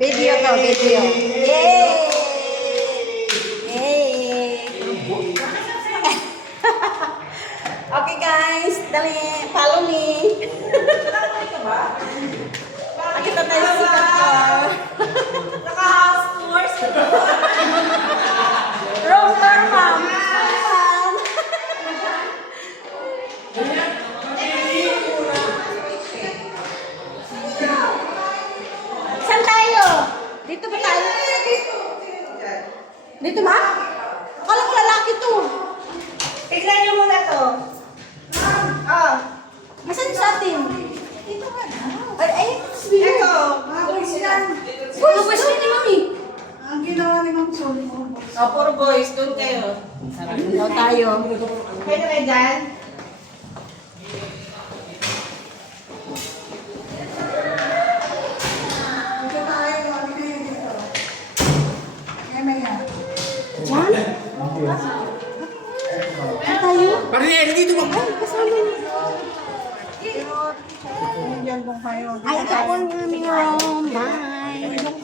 Video to, video. Yay! Yay! Okay guys, dali, follow me. Nakita tayo sa sikat ko. Naka-house tours. Room tour, ma'am. Saan tayo? Dito ba tayo? Dito ba? Akala ko lalaki to. Tignan niyo muna to. Oh. Nasaan sa atin? Dito ka na. Ay, Ito. Boys yan. Uy, gusto ni Mami. Ang ginawa ni Ma'am Sol mo. Oh, puro boys. Doon kayo. Daw tayo. Pwede kayo dyan? Dito tayo. Ano kayo dito? Maya. Diyan? Saan tayo? Parang dito mo. Ay, kasama niyo. Diyan kung kayo. Ay, ito po ang aming room. Bye.